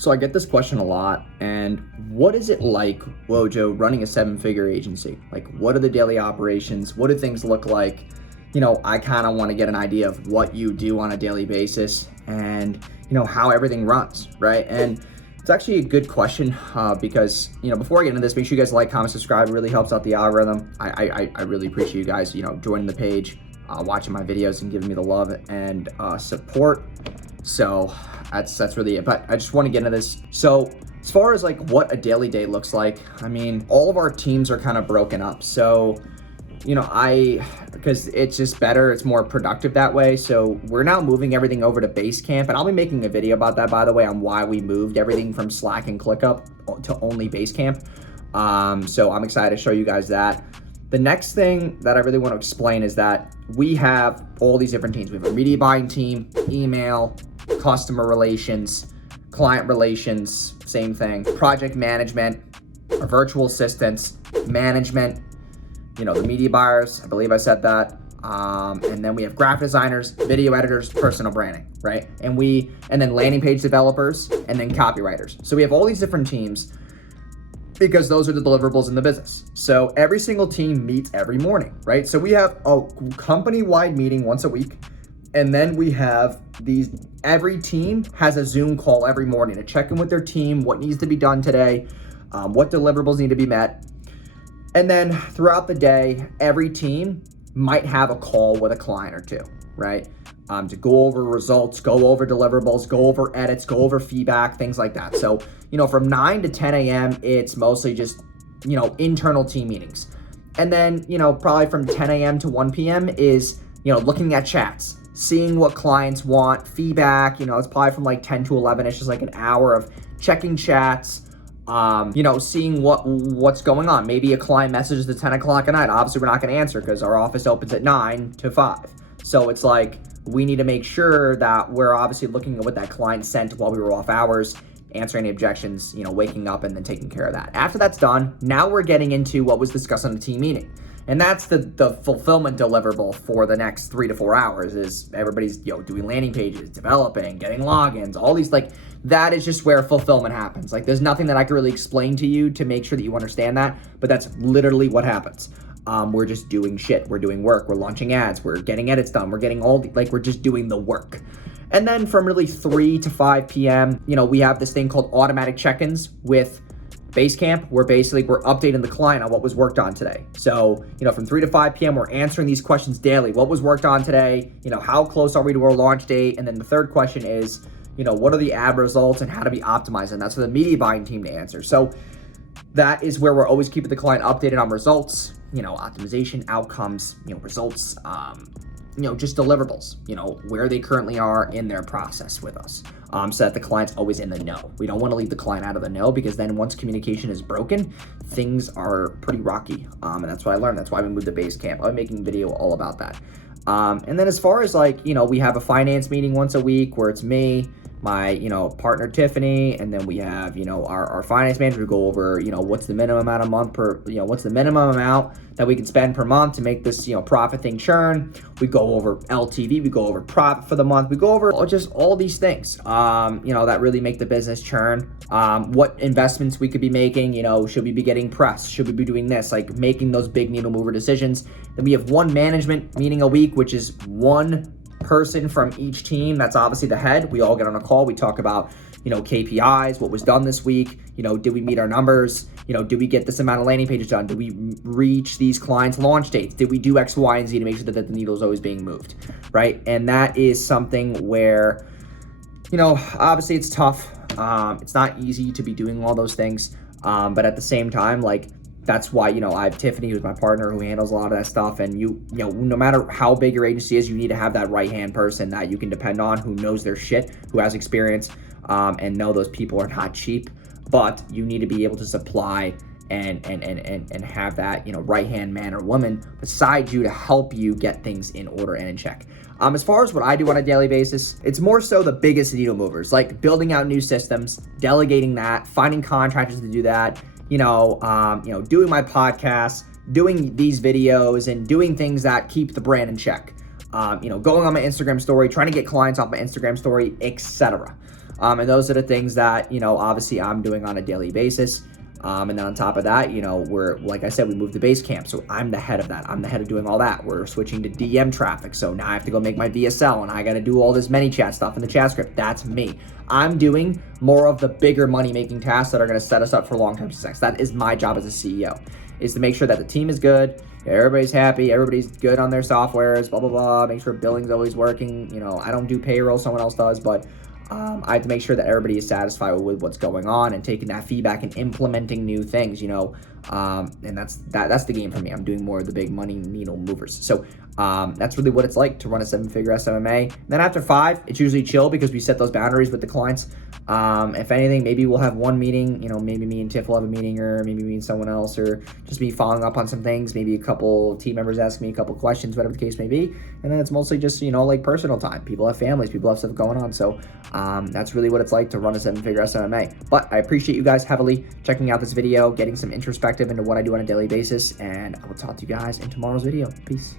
So I get this question a lot, and what is it like, Wojo, running a seven-figure agency? Like, what are the daily operations? What do things look like? I kind of want to get an idea of what you do on a daily basis and, how everything runs, right? And it's actually a good question because, before I get into this, make sure you guys like, comment, subscribe. It really helps out the algorithm. I really appreciate you guys, joining the page, watching my videos and giving me the love and support. So that's really it. But I just want to get into this. So as far as like what a daily day looks like, all of our teams are kind of broken up. So, because it's just better, it's more productive that way. So we're now moving everything over to Basecamp, and I'll be making a video about that, by the way, on why we moved everything from Slack and ClickUp to only Basecamp. So I'm excited to show you guys that. The next thing that I really want to explain is that we have all these different teams. We have a media buying team, email, customer relations, client relations, same thing, project management, our virtual assistants, management, the media buyers, I believe I said that. And then we have graphic designers, video editors, personal branding, right? And then landing page developers, and then copywriters. So we have all these different teams because those are the deliverables in the business. So every single team meets every morning, right? So we have a company-wide meeting once a week. And then we have every team has a Zoom call every morning to check in with their team, what needs to be done today, what deliverables need to be met. And then throughout the day, every team might have a call with a client or two, right? To go over results, go over deliverables, go over edits, go over feedback, things like that. So, from 9 to 10 a.m., it's mostly just, internal team meetings. And then, probably from 10 a.m. to 1 p.m. is, looking at chats, seeing what clients want, feedback, it's probably from like 10 to 11, it's just like an hour of checking chats, seeing what's going on. Maybe a client messages at 10 o'clock at night. Obviously, we're not going to answer because our office opens at 9 to 5. So it's like, we need to make sure that we're obviously looking at what that client sent while we were off hours, answering any objections, waking up and then taking care of that. After that's done, now we're getting into what was discussed on the team meeting. And that's the fulfillment deliverable for the next 3 to 4 hours is everybody's, doing landing pages, developing, getting logins, all these, that is just where fulfillment happens. Like, there's nothing that I can really explain to you to make sure that you understand that, but that's literally what happens. We're just doing shit. We're doing work. We're launching ads. We're getting edits done. We're getting we're just doing the work. And then from really 3 to 5 p.m., we have this thing called automatic check-ins with Basecamp, where basically we're updating the client on what was worked on today. So, from 3 to 5 p.m., we're answering these questions daily. What was worked on today? How close are we to our launch date? And then the third question is, what are the ad results and how to be optimized? And that's for the media buying team to answer. So that is where we're always keeping the client updated on results, optimization, outcomes, results, just deliverables, where they currently are in their process with us, so that the client's always in the know. We don't want to leave the client out of the know because then once communication is broken, things are pretty rocky. And that's what I learned. That's why we moved to Basecamp. I'm making a video all about that. And then as far as we have a finance meeting once a week where it's me, my, partner Tiffany, and then we have, our finance manager. We go over, what's the minimum amount a month what's the minimum amount that we can spend per month to make this, profit thing churn. We go over LTV, we go over profit for the month. We go over just all these things, that really make the business churn. What investments we could be making, should we be getting press? Should we be doing this? Like making those big needle mover decisions. Then we have one management meeting a week, which is one person from each team. That's obviously the head. We all get on a call. We talk about, KPIs, what was done this week. Did we meet our numbers? Did we get this amount of landing pages done? Did we reach these clients' launch dates? Did we do X, Y, and Z to make sure that the needle is always being moved, right? And that is something where, obviously it's tough. It's not easy to be doing all those things. But at the same time, that's why, I have Tiffany, who's my partner, who handles a lot of that stuff. And no matter how big your agency is, you need to have that right-hand person that you can depend on, who knows their shit, who has experience, and know those people are not cheap. But you need to be able to supply and have that, right-hand man or woman beside you to help you get things in order and in check. As far as what I do on a daily basis, it's more so the biggest needle movers, like building out new systems, delegating that, finding contractors to do that, doing my podcast, doing these videos, and doing things that keep the brand in check. Going on my Instagram story, trying to get clients off my Instagram story, etc. And those are the things that, obviously I'm doing on a daily basis. And then on top of that, we're, like I said, we moved to base camp. So I'm the head of that. I'm the head of doing all that. We're switching to DM traffic. So now I have to go make my VSL and I got to do all this ManyChat stuff in the chat script. That's me. I'm doing more of the bigger money making tasks that are going to set us up for long-term success. That is my job as a CEO, is to make sure that the team is good, everybody's happy, everybody's good on their softwares, blah, blah, blah, make sure billing's always working. I don't do payroll, someone else does, but I have to make sure that everybody is satisfied with what's going on and taking that feedback and implementing new things, and that's the game for me. I'm doing more of the big money needle movers. So that's really what it's like to run a 7-figure SMMA. And then after 5, it's usually chill because we set those boundaries with the clients. If anything, maybe we'll have one meeting, maybe me and Tiff will have a meeting, or maybe me and someone else, or just me following up on some things. Maybe a couple team members ask me a couple questions, whatever the case may be. And then it's mostly just, like personal time. People have families, people have stuff going on. So that's really what it's like to run a 7-figure SMMA. But I appreciate you guys heavily checking out this video, getting some introspective into what I do on a daily basis. And I will talk to you guys in tomorrow's video. Peace.